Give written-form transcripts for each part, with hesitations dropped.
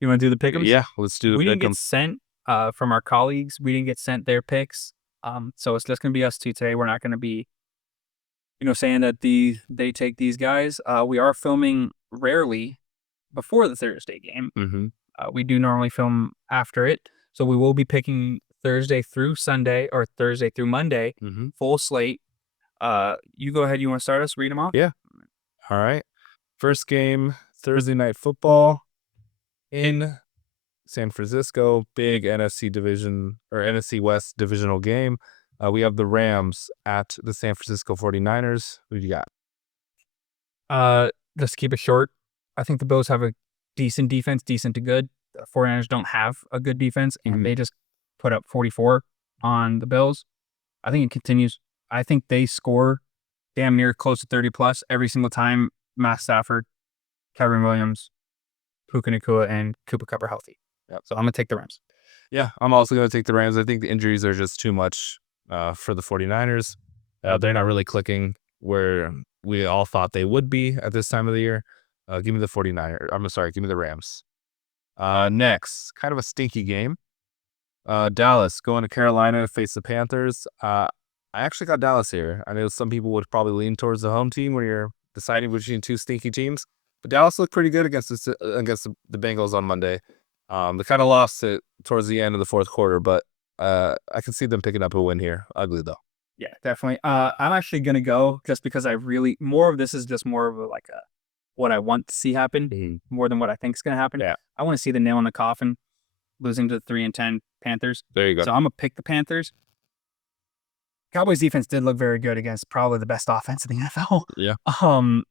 You want to do the pick'ems? Yeah, let's do We the didn't get pick'em. sent from our colleagues. We didn't get sent their picks. So it's just gonna be us two today. We're not gonna be, saying that they take these guys. We are filming rarely before the Thursday game. Mm-hmm. We do normally film after it, so we will be picking Thursday through Sunday or Thursday through Monday, Mm-hmm. full slate. You go ahead. You want to start us? Read them off. Yeah. All right. First game, Thursday night football in San Francisco. Big NFC division or NFC West divisional game. We have the Rams at the San Francisco 49ers. Who do you got? Uh, just keep it short. I think the Bills have a decent defense, decent to good. The 49ers don't have a good defense, and Mhm. they just put up 44 on the Bills. I think it continues. I think they score damn near close to 30 plus every single time Matt Stafford, Kyron Williams, Puka Nacua, and Cooper Kupp are healthy. Yep. So I'm going to take the Rams. Yeah, I'm also going to take the Rams. I think the injuries are just too much for the 49ers. They're not really clicking where we all thought they would be at this time of the year. Give me the 49ers. I'm sorry, give me the Rams. Next, kind of a stinky game. Dallas going to Carolina to face the Panthers. I actually got Dallas here. I know some people would probably lean towards the home team when you're deciding between two stinky teams, but Dallas looked pretty good against the Bengals on Monday. They kind of lost it towards the end of the fourth quarter, but I can see them picking up a win here. Ugly though. Yeah, definitely. I'm actually going to go just because I really, more of this is just more of what I want to see happen more than what I think is going to happen. Yeah, I want to see the nail in the coffin losing to the 3-10 Panthers. there you go. So I'm gonna pick the Panthers. Cowboys defense did look very good against probably the best offense in the NFL. Yeah, Um,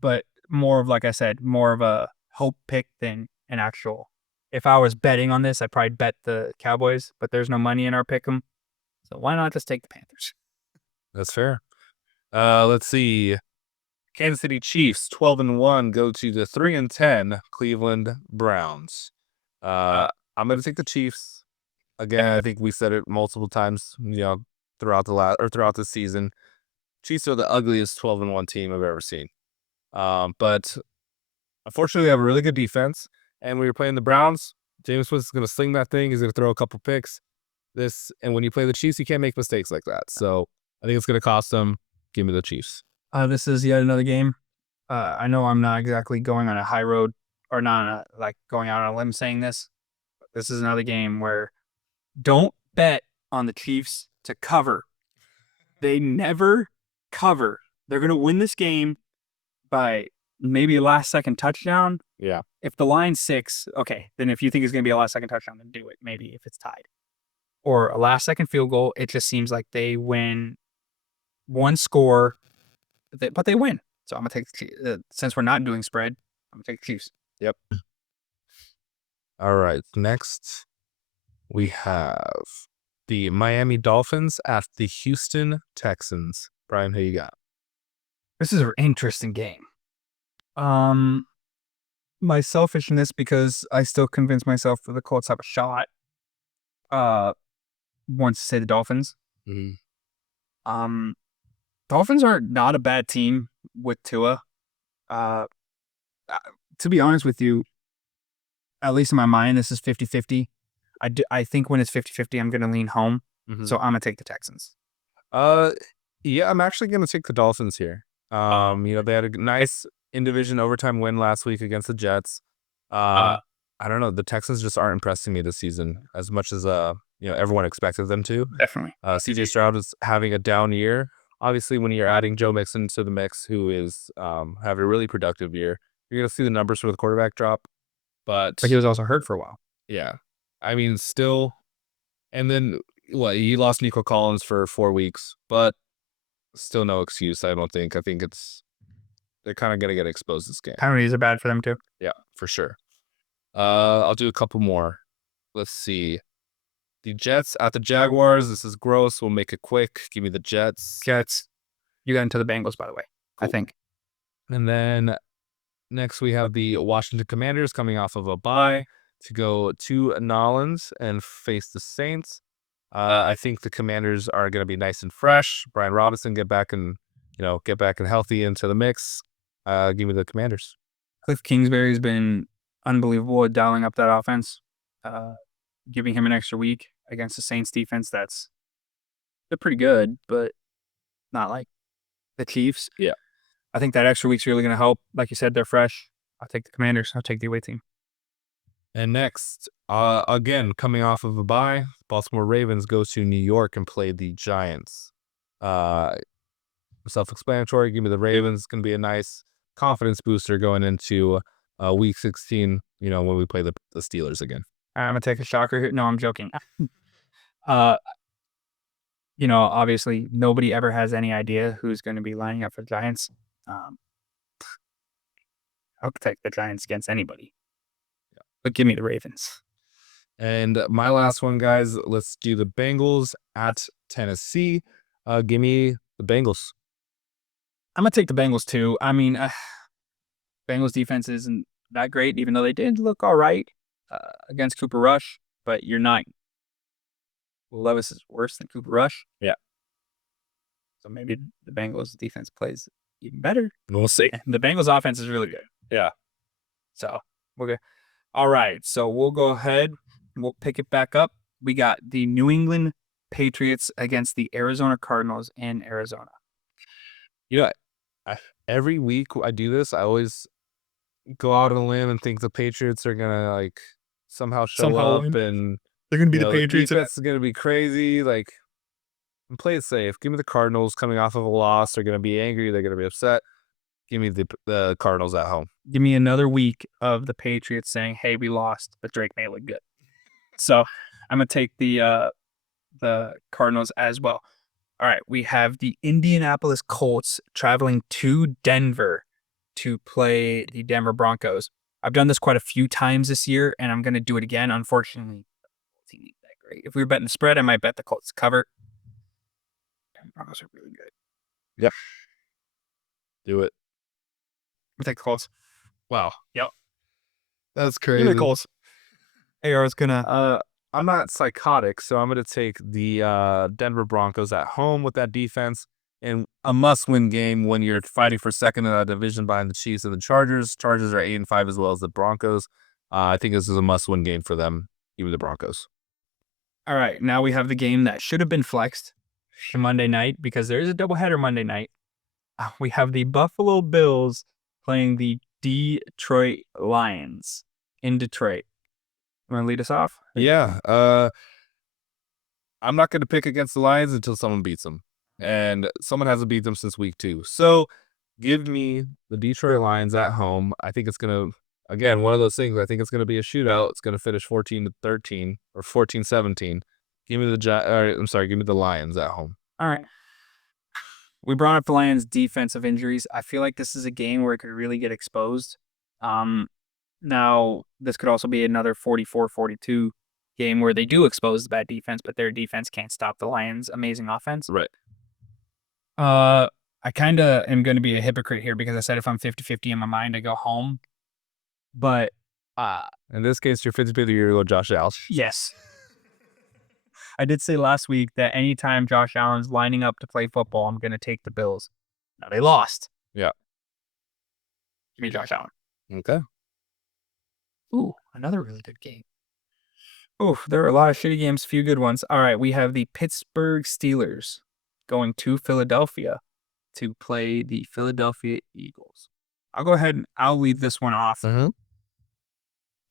but more of, like I said, more of a hope pick than an actual. If I was betting on this, I'd probably bet the Cowboys, but there's no money in our pick 'em. So why not just take the Panthers? that's fair. Let's see. Kansas City Chiefs 12-1 go to the 3-10 Cleveland Browns. Uh, I'm gonna take the Chiefs. Again, I think we said it multiple times, throughout throughout the season. Chiefs are the ugliest 12-1 team I've ever seen. But unfortunately, they have a really good defense. And when you're playing the Browns, James Winston's going to sling that thing. He's going to throw a couple picks. And when you play the Chiefs, you can't make mistakes like that. So I think it's going to cost them. Give me the Chiefs. this is yet another game. I know I'm not exactly going on a high road or not like going out on a limb saying this. But this is another game where don't bet on the Chiefs to cover. They never cover. They're going to win this game by maybe a last second touchdown. Yeah. If the line's 6, okay, then if you think it's going to be a last second touchdown, then do it. Maybe if it's tied or a last second field goal, it just seems like they win one score, but they win. So I'm going to take, since we're not doing spread, I'm going to take the Chiefs. Yep. All right. Next, we have the Miami Dolphins at the Houston Texans. Brian, who you got? This is an interesting game. My selfishness, because I still convince myself that the Colts have a shot. Wants to say the Dolphins. Mm-hmm. Dolphins are not a bad team with Tua. To be honest with you, at least in my mind, this is 50-50. I think when it's 50-50, I'm going to lean home. Mm-hmm. So I'm going to take the Texans. Yeah, I'm actually going to take the Dolphins here. They had a nice in-division overtime win last week against the Jets. I don't know. The Texans just aren't impressing me this season as much as everyone expected them to. Definitely. CJ Stroud is having a down year. Obviously, when you're adding Joe Mixon to the mix, who is having a really productive year, you're going to see the numbers for the quarterback drop. But he was also hurt for a while. Yeah. I mean, still. And then, he lost Nico Collins for 4 weeks, but still no excuse, I don't think. I think they're kind of going to get exposed this game. Penalties are bad for them, too. Yeah, for sure. I'll do a couple more. Let's see. The Jets at the Jaguars. This is gross. We'll make it quick. Give me the Jets. Jets. You got into the Bengals, by the way, cool. I think. And then next we have the Washington Commanders coming off of a bye to go to Nolans and face the Saints. I think the Commanders are going to be nice and fresh. Brian Robinson get back and healthy into the mix. Give me the Commanders. Cliff Kingsbury's been unbelievable at dialing up that offense. Uh, Giving him an extra week against the Saints defense, they're pretty good, but not like the Chiefs. Yeah. I think that extra week's really going to help. Like you said, they're fresh. I'll take the Commanders. I'll take the away team. And next, again, coming off of a bye, Baltimore Ravens go to New York and play the Giants. Self-explanatory. Give me the Ravens. Going to be a nice confidence booster going into Week 16. When we play the Steelers again. I'm gonna take a shocker here. No, I'm joking. Uh, obviously nobody ever has any idea who's going to be lining up for the Giants. I'll take the Giants against anybody, but give me the Ravens. And my last one, guys, let's do the Bengals at Tennessee. Give me the Bengals. I'm gonna take the Bengals too. I mean, Bengals defense isn't that great, even though they did look all right against Cooper Rush. But you're not. Will Levis is worse than Cooper Rush. Yeah. So maybe the Bengals defense plays even better. We'll see. And the Bengals offense is really good. Yeah. So we're good. All right. So we'll go ahead. We'll pick it back up. We got the New England Patriots against the Arizona Cardinals in Arizona. Every week I do this, I always go out on a limb and think the Patriots are gonna somehow show up win. and They're gonna be the Patriots. Defense is gonna be crazy. And play it safe. Give me the Cardinals coming off of a loss. They're gonna be angry. They're gonna be upset. Give me the Cardinals at home. Give me another week of the Patriots saying, "Hey, we lost, but Drake may look good." So I'm gonna take the Cardinals as well. All right, we have the Indianapolis Colts traveling to Denver to play the Denver Broncos. I've done this quite a few times this year, and I'm gonna do it again. Unfortunately, the team ain't that great. If we were betting the spread, I might bet the Colts cover. Denver Broncos are really good. Yep. Do it. We take the Colts. Wow. Yep. That's Give me crazy. the Colts. AR is gonna. I'm not psychotic, so I'm going to take the Denver Broncos at home with that defense in a must-win game when you're fighting for second in a division behind the Chiefs and the Chargers. Chargers are 8-5 as well as the Broncos. I think this is a must-win game for them, even the Broncos. All right, now we have the game that should have been flexed to Monday night because there is a doubleheader Monday night. We have the Buffalo Bills playing the Detroit Lions in Detroit. You want to lead us off? Yeah. I'm not going to pick against the Lions until someone beats them. And someone hasn't beat them since week 2. So give me the Detroit Lions at home. I think it's going to, again, one of those things. I think it's going to be a shootout. It's going to finish 14-13 or 14-17. Give me give me the Lions at home. All right. We brought up the Lions' defensive injuries. I feel like this is a game where it could really get exposed. Now, this could also be another 44-42 game where they do expose the bad defense, but their defense can't stop the Lions' amazing offense. Right. I kind of am going to be a hypocrite here because I said if I'm 50-50 in my mind, I go home. But in this case, you're 50-50, you're going to go Josh Allen. Yes. I did say last week that anytime Josh Allen's lining up to play football, I'm going to take the Bills. Now, they lost. Yeah. Give me Josh Allen. Okay. Ooh, another really good game. Ooh, there are a lot of shitty games, few good ones. All right, we have the Pittsburgh Steelers going to Philadelphia to play the Philadelphia Eagles. I'll go ahead and I'll leave this one off. Mm-hmm.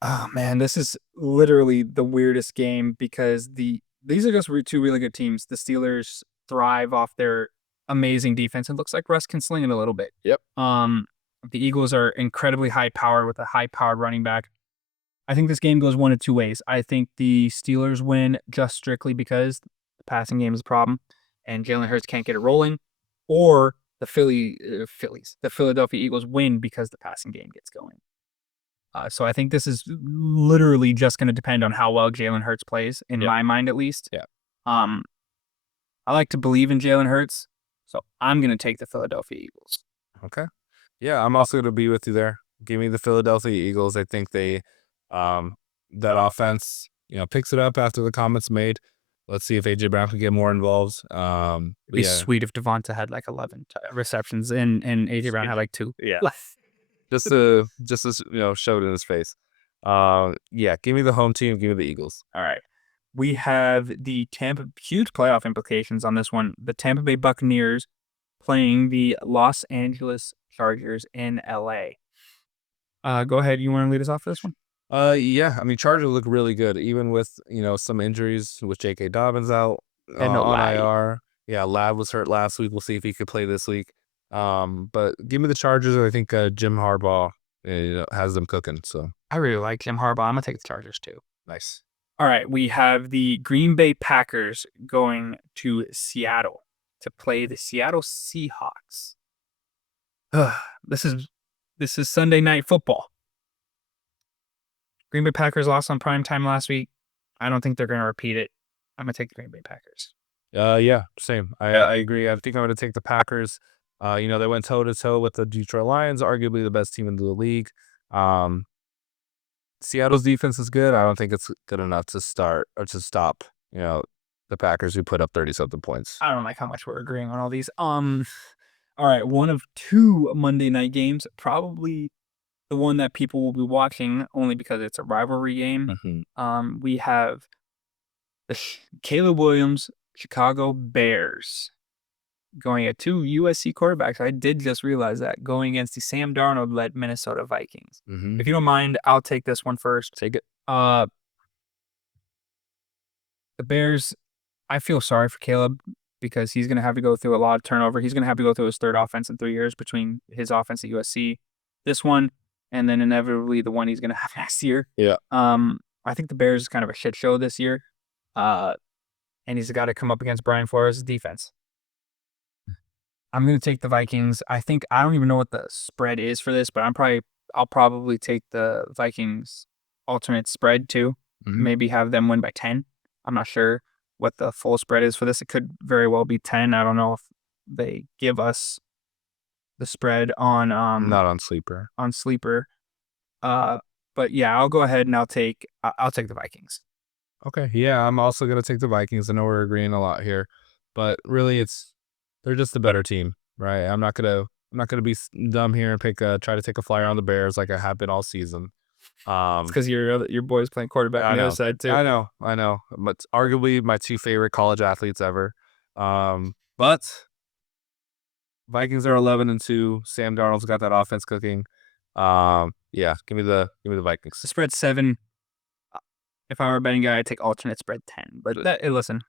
Oh, man, this is literally the weirdest game because these are just two really good teams. The Steelers thrive off their amazing defense. It looks like Russ can sling it a little bit. Yep. The Eagles are incredibly high powered with a high powered running back. I think this game goes one of two ways. I think the Steelers win just strictly because the passing game is a problem and Jalen Hurts can't get it rolling, or the Philadelphia Eagles win because the passing game gets going. So I think this is literally just going to depend on how well Jalen Hurts plays, in my mind at least. Yeah. I like to believe in Jalen Hurts, so I'm going to take the Philadelphia Eagles. Okay. Yeah, I'm also going to be with you there. Give me the Philadelphia Eagles. I think they, that offense, picks it up after the comments made. Let's see if A.J. Brown can get more involved. It'd be sweet if Devonta had like 11 receptions and A.J. Brown had like 2. Yeah. just to show it in his face. Yeah, give me the home team. Give me the Eagles. All right. We have the huge playoff implications on this one. The Tampa Bay Buccaneers playing the Los Angeles Chargers in LA. Go ahead. You want to lead us off for this one? Yeah. I mean, Chargers look really good, even with some injuries with J.K. Dobbins out And no on lie. IR. Yeah, Lab was hurt last week. We'll see if he could play this week. But give me the Chargers. I think Jim Harbaugh has them cooking. So I really like Jim Harbaugh. I'm gonna take the Chargers too. nice. All right, we have the Green Bay Packers going to Seattle to play the Seattle Seahawks. This is Sunday night football. Green Bay Packers lost on prime time last week. I don't think they're going to repeat it. I'm going to take the Green Bay Packers. Yeah, same. I agree. I think I'm going to take the Packers. They went toe to toe with the Detroit Lions, arguably the best team in the league. Seattle's defense is good. I don't think it's good enough to start or to stop, the Packers who put up 30-something points. I don't like how much we're agreeing on all these. All right, one of two Monday night games, probably the one that people will be watching only because it's a rivalry game. Mm-hmm. We have the Caleb Williams Chicago Bears going at two USC quarterbacks. I did just realize that going against the Sam Darnold led Minnesota Vikings. Mm-hmm. If you don't mind, I'll take this one first. Take it. The Bears, I feel sorry for Caleb because he's going to have to go through a lot of turnover. He's going to have to go through his third offense in 3 years between his offense at USC, this one, and then inevitably the one he's going to have next year. Yeah. I think the Bears is kind of a shit show this year. And he's got to come up against Brian Flores' defense. I'm going to take the Vikings. I don't even know what the spread is for this, but I'll probably take the Vikings alternate spread too. Mm-hmm. Maybe have them win by 10. I'm not sure what the full spread is for this. It could very well be 10. I don't know if they give us the spread on not on Sleeper. On Sleeper. But yeah, I'll go ahead and I'll take the Vikings. Okay. Yeah, I'm also gonna take the Vikings. I know we're agreeing a lot here, but really they're just a better team, right? I'm not gonna be dumb here and try to take a flyer on the Bears like I have been all season. It's because your boy's playing quarterback on the other side too. I know. But arguably my two favorite college athletes ever. But Vikings are 11-2. Sam Darnold's got that offense cooking. Yeah, give me the Vikings. The spread's 7. If I were a betting guy, I'd take alternate spread 10. But listen,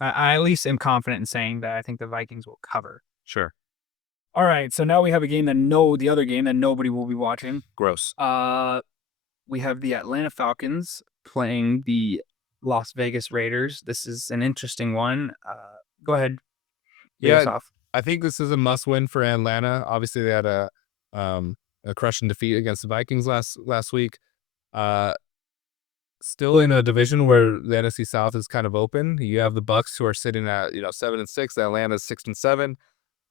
I at least am confident in saying that I think the Vikings will cover. Sure. All right, so now we have the other game that nobody will be watching. Gross. We have the Atlanta Falcons playing the Las Vegas Raiders. This is an interesting one. Go ahead. Lead us off. I think this is a must-win for Atlanta. Obviously, they had a crushing defeat against the Vikings last week. Still in a division where the NFC South is kind of open. You have the Bucks who are sitting at 7-6. Atlanta's 6-7.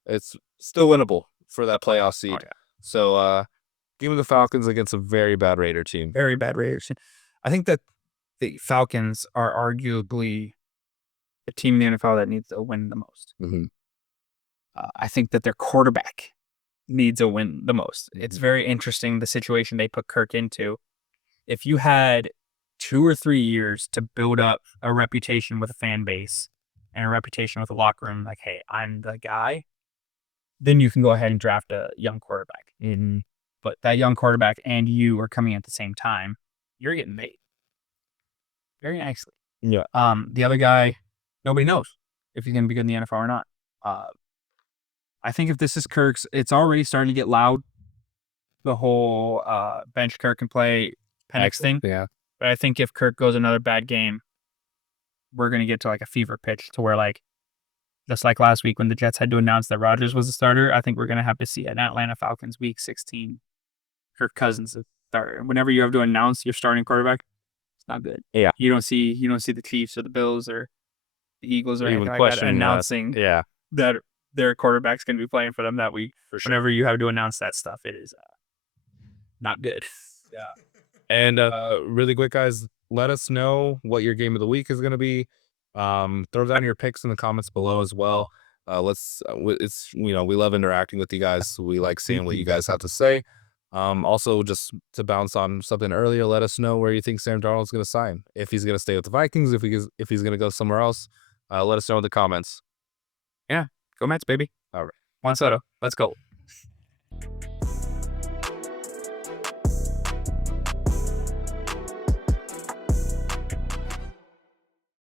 It's still winnable for that playoff seed. Oh, yeah. So give me the Falcons against a very bad Raider team. Very bad Raiders team. I think that the Falcons are arguably the team in the NFL that needs to win the most. Mm-hmm. I think that their quarterback needs a win the most. Mm-hmm. It's very interesting the situation they put Kirk into. If you had 2 or 3 years to build up a reputation with a fan base and a reputation with a locker room, like, hey, I'm the guy, then you can go ahead and draft a young quarterback. Mm-hmm. But that young quarterback and you are coming at the same time, you're getting paid very nicely. Yeah. The other guy, nobody knows if he's going to be good in the NFL or not. I think if this is Kirk's, it's already starting to get loud. The whole bench Kirk and play Penix thing. Yeah. But I think if Kirk goes another bad game, we're going to get to like a fever pitch to where, like, just like last week when the Jets had to announce that Rodgers was the starter, I think we're going to have to see an Atlanta Falcons Week 16 Kirk Cousins the starter. Whenever you have to announce your starting quarterback, it's not good. Yeah. You don't see the Chiefs or the Bills or the Eagles or anything like that announcing that their quarterback's going to be playing for them that week. For sure. Whenever you have to announce that stuff, it is not good. Yeah. And really quick, guys, let us know what your game of the week is going to be. Throw down your picks in the comments below as well. We love interacting with you guys. So we like seeing what you guys have to say. Also, just to bounce on something earlier, let us know where you think Sam Darnold's going to sign. If he's going to stay with the Vikings, if he's going to go somewhere else, let us know in the comments. Yeah, go Mets, baby. All right. Juan Soto, let's go.